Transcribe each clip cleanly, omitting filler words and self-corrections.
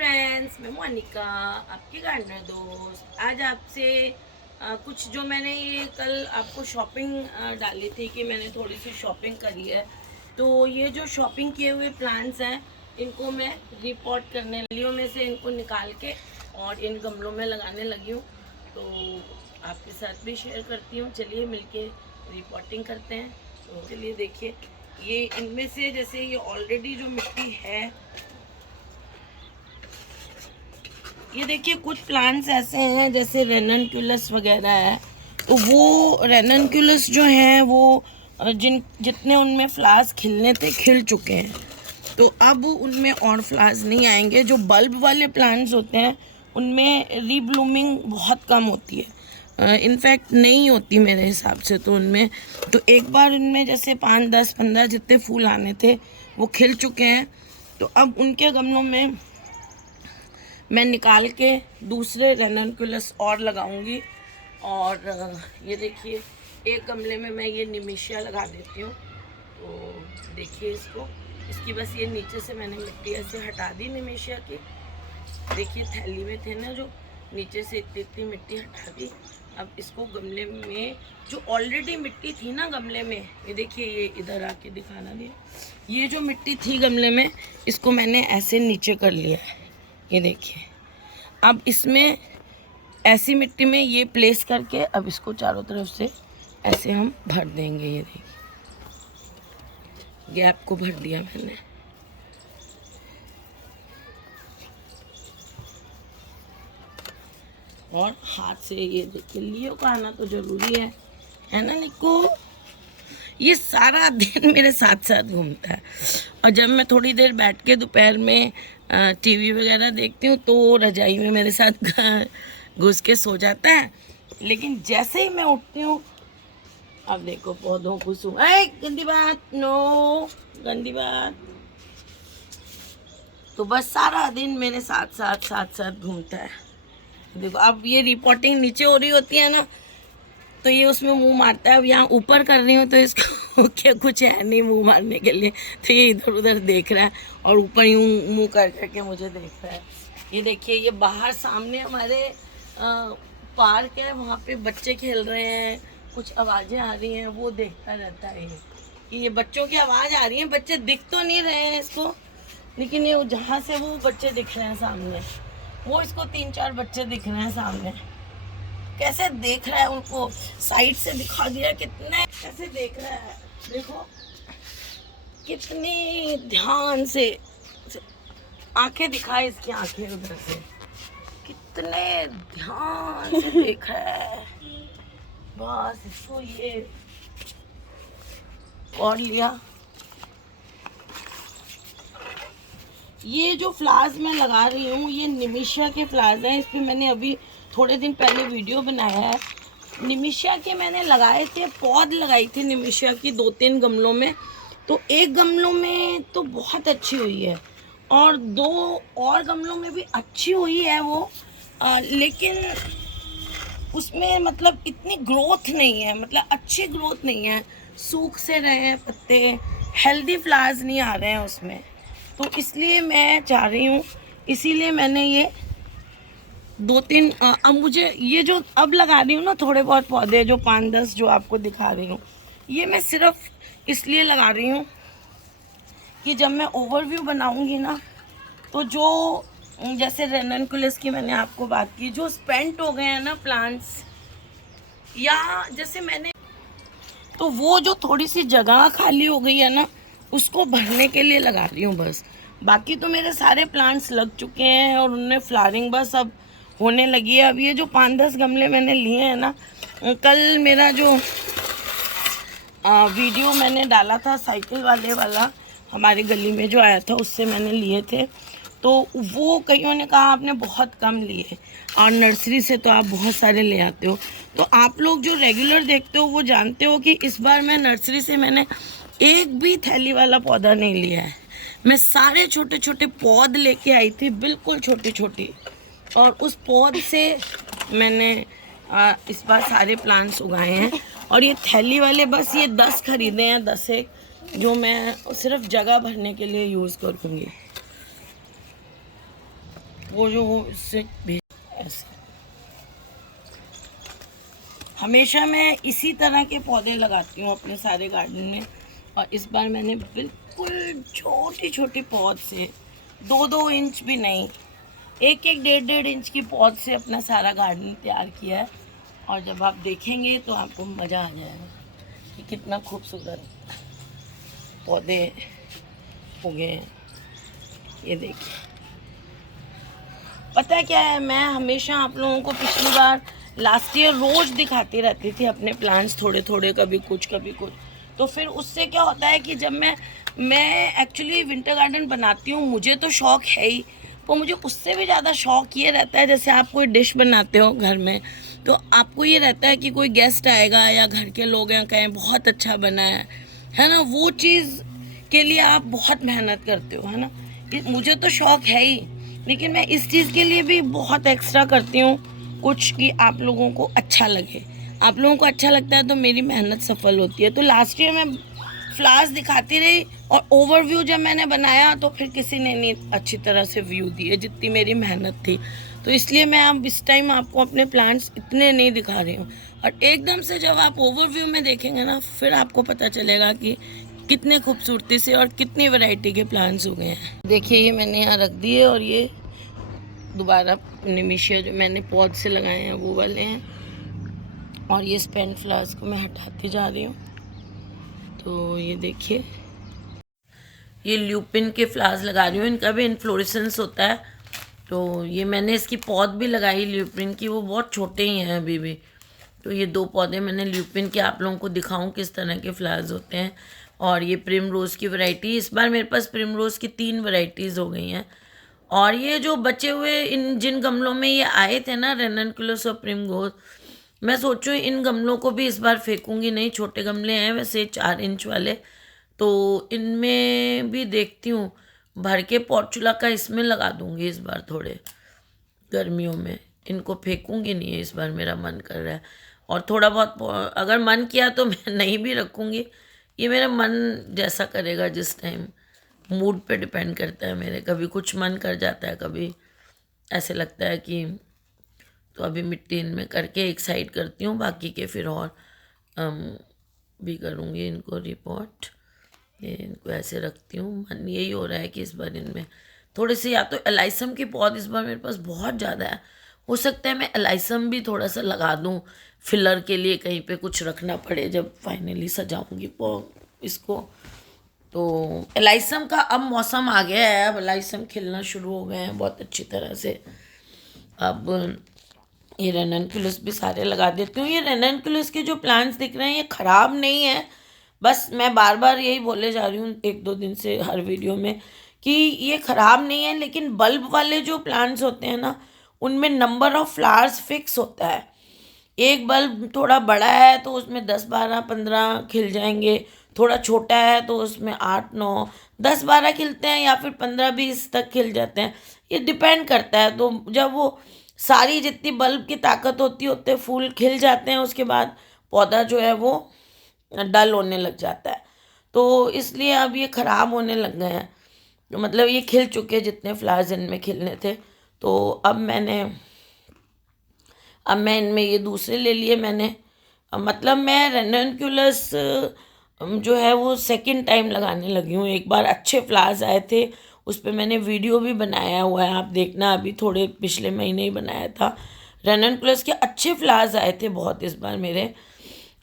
Friends, मैं मोनिका आपकी gardener दोस्त। आज आपसे कुछ जो मैंने ये कल आपको शॉपिंग डाली थी कि मैंने थोड़ी सी शॉपिंग करी है, तो ये जो शॉपिंग किए हुए प्लांट्स हैं इनको मैं रिपोर्ट करने गमलों में से इनको निकाल के और इन गमलों में लगाने लगी हूँ। तो आपके साथ भी शेयर करती हूँ, चलिए मिलके रिपोर्टिंग करते हैं। तो चलिए देखिए, ये इनमें से जैसे ये ऑलरेडी जो मिट्टी है, ये देखिए कुछ प्लांट्स ऐसे हैं जैसे रेननक्यूलस वगैरह है, तो वो रेननक्यूलस जो है वो जितने उनमें फ्लावर्स खिलने थे खिल चुके हैं, तो अब उनमें और फ्लावर्स नहीं आएंगे। जो बल्ब वाले प्लांट्स होते हैं उनमें रीब्लूमिंग बहुत कम होती है, इनफैक्ट नहीं होती मेरे हिसाब से। तो उनमें तो एक बार उनमें जैसे 5, 10, 15 जितने फूल आने थे वो खिल चुके हैं, तो अब उनके गमलों में मैं निकाल के दूसरे रेननक्यूलस और लगाऊंगी। और ये देखिए एक गमले में मैं ये निमिशिया लगा देती हूँ। तो देखिए इसकी बस ये नीचे से मैंने मिट्टी ऐसे हटा दी निमिशिया की। देखिए थैली में थे ना, जो नीचे से इतनी मिट्टी हटा दी। अब इसको गमले में जो ऑलरेडी मिट्टी थी ना गमले में, ये देखिए, ये इधर आके दिखाना दिया, ये जो मिट्टी थी गमले में इसको मैंने ऐसे नीचे कर लिया है। ये देखिए, अब इसमें ऐसी मिट्टी में ये प्लेस करके अब इसको चारों तरफ से ऐसे हम भर देंगे। ये देखिए गैप को भर दिया मैंने। और हाथ से ये देखिए, लियो का आना तो जरूरी है ना निक्को। ये सारा दिन मेरे साथ साथ घूमता है, और जब मैं थोड़ी देर बैठ के दोपहर में टीवी वगैरह देखती हूँ तो रजाई में मेरे साथ घुस के सो जाता है। लेकिन जैसे ही मैं उठती हूँ, अब देखो पौधों को गंदी बात, नो गंदी बात। तो बस सारा दिन मेरे साथ साथ घूमता है। देखो अब ये रिपोर्टिंग नीचे हो रही होती है ना, तो ये उसमें मुंह मारता है। अब यहाँ ऊपर कर रही हूँ तो इसको क्या कुछ है नहीं मुंह मारने के लिए, तो ये इधर उधर देख रहा है और ऊपर यूँ मुंह कर करके मुझे देख रहा है। ये देखिए, ये बाहर सामने हमारे पार्क है, वहाँ पे बच्चे खेल रहे हैं, कुछ आवाज़ें आ रही हैं, वो देखता रहता है कि ये बच्चों की आवाज़ आ रही है। बच्चे दिख तो नहीं रहे हैं इसको, लेकिन ये जहाँ से वो बच्चे दिख रहे हैं सामने, वो इसको 3-4 बच्चे दिख रहे हैं सामने। कैसे देख रहा है उनको, साइड से दिखा दिया कितने कैसे देख रहा है। देखो कितनी ध्यान से आंखें दिखाए, इसकी आंखें उधर से कितने ध्यान से देख रहा है। बस इसको ये और लिया। ये जो फ्लावर्स मैं लगा रही हूँ ये निमिशिया के फ्लावर्स हैं। इस पर मैंने अभी थोड़े दिन पहले वीडियो बनाया है। निमिशिया के मैंने लगाए थे, पौध लगाई थी निमिशिया की 2-3 गमलों में। तो एक गमलों में तो बहुत अच्छी हुई है और 2 और गमलों में भी अच्छी हुई है वो, लेकिन उसमें मतलब इतनी ग्रोथ नहीं है, मतलब अच्छी ग्रोथ नहीं है, सूख से रहे हैं पत्ते, हेल्दी फ्लावर्स नहीं आ रहे हैं उसमें। तो इसलिए मैं चाह रही हूँ, इसीलिए मैंने ये 2-3 अब मुझे ये जो अब लगा रही हूँ ना थोड़े बहुत पौधे, जो 5-10 जो आपको दिखा रही हूँ, ये मैं सिर्फ इसलिए लगा रही हूँ कि जब मैं ओवरव्यू बनाऊँगी ना, तो जो जैसे रेननक्यूलस की मैंने आपको बात की, जो स्पेंट हो गए हैं ना प्लांट्स, या जैसे मैंने, तो वो जो थोड़ी सी जगह खाली हो गई है ना, उसको भरने के लिए लगा रही हूँ बस। बाकी तो मेरे सारे प्लांट्स लग चुके हैं और उनमें फ्लावरिंग बस अब होने लगी है। अब ये जो 5-10 गमले मैंने लिए हैं ना, कल मेरा जो वीडियो मैंने डाला था साइकिल वाला, हमारी गली में जो आया था, उससे मैंने लिए थे। तो वो कईयों ने कहा आपने बहुत कम लिए, और नर्सरी से तो आप बहुत सारे ले आते हो। तो आप लोग जो रेगुलर देखते हो वो जानते हो कि इस बार मैं नर्सरी से मैंने एक भी थैली वाला पौधा नहीं लिया है। मैं सारे छोटे छोटे पौध लेके आई थी, बिल्कुल छोटी छोटी, और उस पौध से मैंने इस बार सारे प्लांट्स उगाए हैं। और ये थैली वाले बस ये 10 खरीदे हैं, 10 एक, जो मैं सिर्फ जगह भरने के लिए यूज़ करूँगी। वो जो वो इससे भेज ऐसे। हमेशा मैं इसी तरह के पौधे लगाती हूँ अपने सारे गार्डन में, और इस बार मैंने बिल्कुल छोटी छोटी पौध से 2-2 इंच भी नहीं, 1-1 1.5-1.5 इंच की पौध से अपना सारा गार्डन तैयार किया है। और जब आप देखेंगे तो आपको मज़ा आ जाएगा कि कितना खूबसूरत पौधे उगे हैं। ये देखिए, पता है क्या है, मैं हमेशा आप लोगों को पिछली बार लास्ट ईयर रोज़ दिखाती रहती थी अपने प्लांट्स, थोड़े थोड़े, कभी कुछ कभी कुछ। तो फिर उससे क्या होता है कि जब मैं एक्चुअली विंटर गार्डन बनाती हूँ, मुझे तो शौक़ है ही, पर मुझे उससे भी ज़्यादा शौक़ ये रहता है, जैसे आप कोई डिश बनाते हो घर में, तो आपको ये रहता है कि कोई गेस्ट आएगा या घर के लोग हैं कहें बहुत अच्छा बना है ना, वो चीज़ के लिए आप बहुत मेहनत करते हो, है ना। मुझे तो शौक़ है ही, लेकिन मैं इस चीज़ के लिए भी बहुत एक्स्ट्रा करती हूँ कुछ, कि आप लोगों को अच्छा लगे। आप लोगों को अच्छा लगता है तो मेरी मेहनत सफल होती है। तो लास्ट ईयर मैं फ्लावर्स दिखाती रही, और ओवरव्यू जब मैंने बनाया तो फिर किसी ने नहीं अच्छी तरह से व्यू दिए जितनी मेरी मेहनत थी। तो इसलिए मैं अब इस टाइम आपको अपने प्लांट्स इतने नहीं दिखा रही हूँ, और एकदम से जब आप ओवरव्यू में देखेंगे ना, फिर आपको पता चलेगा कि कितने खूबसूरती से और कितनी वैरायटी के प्लांट्स हो गए हैं। देखिए, ये मैंने यहाँ रख दिए, और ये दोबारा निमिशिया जो मैंने पौध से लगाए हैं वो वाले हैं, और ये स्पेंट फ्लावर्स को मैं हटाती जा रही हूँ। तो ये देखिए, ये ल्यूपिन के फ्लावर्स लगा रही हूँ, इनका भी इन्फ्लोरेसेंस होता है। तो ये मैंने इसकी पौध भी लगाई ल्यूपिन की, वो बहुत छोटे ही हैं अभी भी। तो ये 2 पौधे मैंने ल्यूपिन के आप लोगों को दिखाऊं किस तरह के फ्लावर्स होते हैं। और ये प्रिम रोज़ की वैरायटी, इस बार मेरे पास प्रिम रोज़ की 3 वैरायटीज़ हो गई हैं। और ये जो बचे हुए जिन गमलों में ये आए थे ना, रेननकुलस और प्रिम रोज़, मैं सोचूं इन गमलों को भी इस बार फेंकूंगी नहीं। छोटे गमले हैं वैसे 4 इंच वाले, तो इनमें भी देखती हूँ भर के पॉर्चुला का इसमें लगा दूंगी इस बार थोड़े, गर्मियों में इनको फेंकूंगी नहीं है इस बार, मेरा मन कर रहा है। और थोड़ा बहुत अगर मन किया तो मैं नहीं भी रखूंगी, ये मेरा मन जैसा करेगा, जिस टाइम मूड पे डिपेंड करता है मेरे। कभी कुछ मन कर जाता है, कभी ऐसे लगता है कि, तो अभी मिट्टी इनमें करके एक साइड करती हूँ, बाकी के फिर और भी करूँगी इनको रिपोर्ट। ये इनको ऐसे रखती हूँ। मन यही हो रहा है कि इस बार इनमें थोड़े से, या तो एलाइसम के पौध इस बार मेरे पास बहुत ज़्यादा है, हो सकता है मैं एलाइसम भी थोड़ा सा लगा दूँ फिलर के लिए, कहीं पे कुछ रखना पड़े जब फाइनली सजाऊँगी इसको। तो एलाइसम का अब मौसम आ गया है, अब एलाइसम खिलना शुरू हो गए हैं बहुत अच्छी तरह से। अब ये रेननकुलस भी सारे लगा देती हूँ। ये रेननकुलस के जो प्लांट्स दिख रहे हैं ये ख़राब नहीं है, बस मैं बार बार यही बोले जा रही हूँ 1-2 दिन से हर वीडियो में कि ये ख़राब नहीं है, लेकिन बल्ब वाले जो प्लांट्स होते हैं ना, उनमें नंबर ऑफ़ फ्लावर्स फिक्स होता है। एक बल्ब थोड़ा बड़ा है तो उसमें 10, 12, 15 खिल जाएंगे, थोड़ा छोटा है तो उसमें 8, 9, 10, 12 खिलते हैं, या फिर 15, 20 तक खिल जाते हैं, ये डिपेंड करता है। तो जब वो सारी जितनी बल्ब की ताकत होती है उतने फूल खिल जाते हैं, उसके बाद पौधा जो है वो डल होने लग जाता है। तो इसलिए अब ये ख़राब होने लग गए हैं, मतलब ये खिल चुके हैं जितने फ्लावर्स इनमें खिलने थे। तो अब मैं इनमें ये दूसरे ले लिए मैंने, मतलब मैं रेननकुलस जो है वो सेकंड टाइम लगाने लगी हूँ। एक बार अच्छे फ्लावर्स आए थे, उस पर मैंने वीडियो भी बनाया हुआ है, आप देखना, अभी थोड़े पिछले महीने ही बनाया था। रेननकुलस के अच्छे फ्लावर्स आए थे बहुत इस बार मेरे,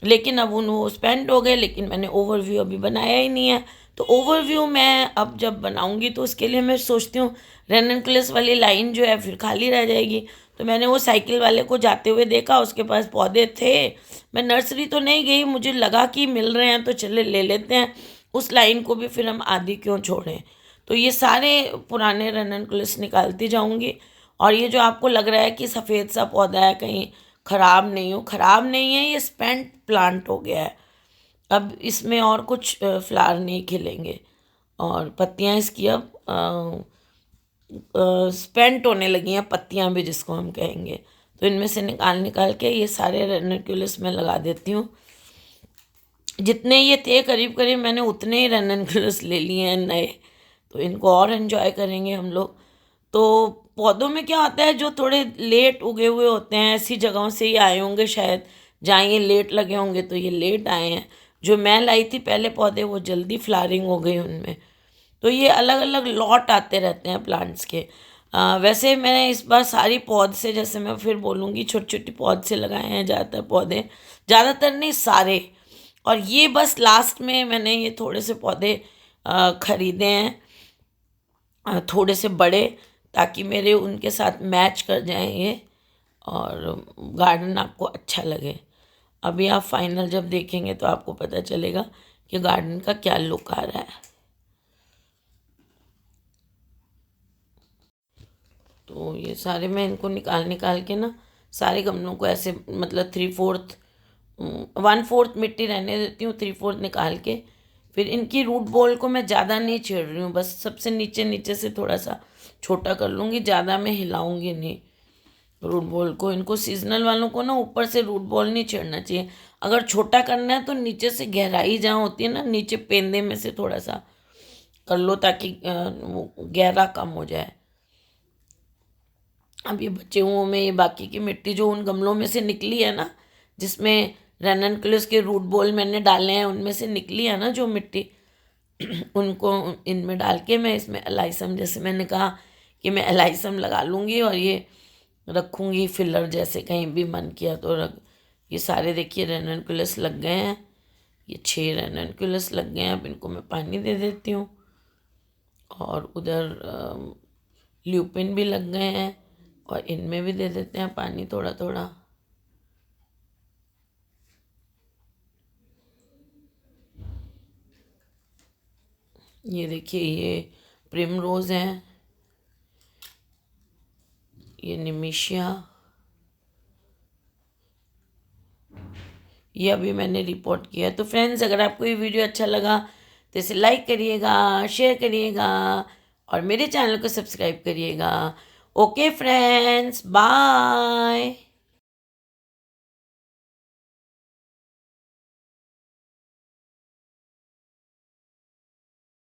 लेकिन अब वो स्पेंड हो गए, लेकिन मैंने ओवरव्यू अभी बनाया ही नहीं है। तो ओवरव्यू मैं अब जब बनाऊंगी तो उसके लिए मैं सोचती हूँ रेननकुलस वाली लाइन जो है फिर खाली रह जाएगी। तो मैंने वो साइकिल वाले को जाते हुए देखा, उसके पास पौधे थे, मैं नर्सरी तो नहीं गई, मुझे लगा कि मिल रहे हैं तो चले ले लेते हैं, उस लाइन को भी फिर हम आधी क्यों छोड़ें। तो ये सारे पुराने रेननकुलस निकालती जाऊँगी। और ये जो आपको लग रहा है कि सफ़ेद सा पौधा है, कहीं ख़राब नहीं है, ये स्पेंट प्लांट हो गया है। अब इसमें और कुछ फ्लावर नहीं खिलेंगे, और पत्तियां इसकी अब स्पेंट होने लगी हैं, पत्तियां भी जिसको हम कहेंगे। तो इनमें से निकाल के ये सारे रेननकुलस में लगा देती हूँ। जितने ये थे करीब करीब मैंने उतने ही रेननकुलस ले लिए हैं नए, तो इनको और एंजॉय करेंगे हम लोग। तो पौधों में क्या होता है, जो थोड़े लेट उगे हुए होते हैं, ऐसी जगहों से ही आए होंगे शायद, जहाँ ये लेट लगे होंगे तो ये लेट आए हैं। जो मैं लाई थी पहले पौधे, वो जल्दी फ्लावरिंग हो गई उनमें। तो ये अलग अलग लॉट आते रहते हैं प्लांट्स के। वैसे मैंने इस बार सारी पौध से, जैसे मैं फिर बोलूँगी, छोटी छोटी पौध से लगाए हैं ज़्यादातर पौधे, ज़्यादातर नहीं सारे। और ये बस लास्ट में मैंने ये थोड़े से पौधे खरीदे हैं, थोड़े से बड़े, ताकि मेरे उनके साथ मैच कर जाएं ये, और गार्डन आपको अच्छा लगे। अभी आप फाइनल जब देखेंगे तो आपको पता चलेगा कि गार्डन का क्या लुक आ रहा है। तो ये सारे मैं इनको निकाल निकाल के ना, सारे गमलों को ऐसे, मतलब 3/4 1/4 मिट्टी रहने देती हूँ, 3/4 निकाल के फिर इनकी रूट बॉल को मैं ज़्यादा नहीं छेड़ रही हूँ, बस सबसे नीचे नीचे से थोड़ा सा छोटा कर लूँगी, ज़्यादा मैं हिलाऊंगी नहीं रूट बॉल को। इनको सीजनल वालों को ना ऊपर से रूट बॉल नहीं छेड़ना चाहिए। अगर छोटा करना है तो नीचे से गहराई जहाँ होती है ना, नीचे पेंदे में से थोड़ा सा कर लो, ताकि वो गहरा कम हो जाए। अब ये बचे हुओं में ये बाकी की मिट्टी जो उन गमलों में से निकली है ना, जिसमें रेननकुलस के रूट बॉल मैंने डाले हैं, उनमें से निकली है ना जो मिट्टी, उनको इनमें डाल के मैं इसमें एलाइसम, जैसे मैंने कहा कि मैं एलाइसम लगा लूँगी और ये रखूँगी फिलर, जैसे कहीं भी मन किया तो रख। ये सारे देखिए रेननकुलस लग गए हैं, ये 6 रेननकुलस लग गए हैं। अब इनको मैं पानी दे देती हूँ। और उधर ल्यूपिन भी लग गए हैं, और इनमें भी दे देते हैं पानी थोड़ा थोड़ा। ये देखिए, ये प्रिमरोज़ हैं, ये निमिशिया, ये अभी मैंने रिपोर्ट किया। तो फ्रेंड्स, अगर आपको ये वीडियो अच्छा लगा तो इसे लाइक करिएगा, शेयर करिएगा, और मेरे चैनल को सब्सक्राइब करिएगा। Okay friends, bye.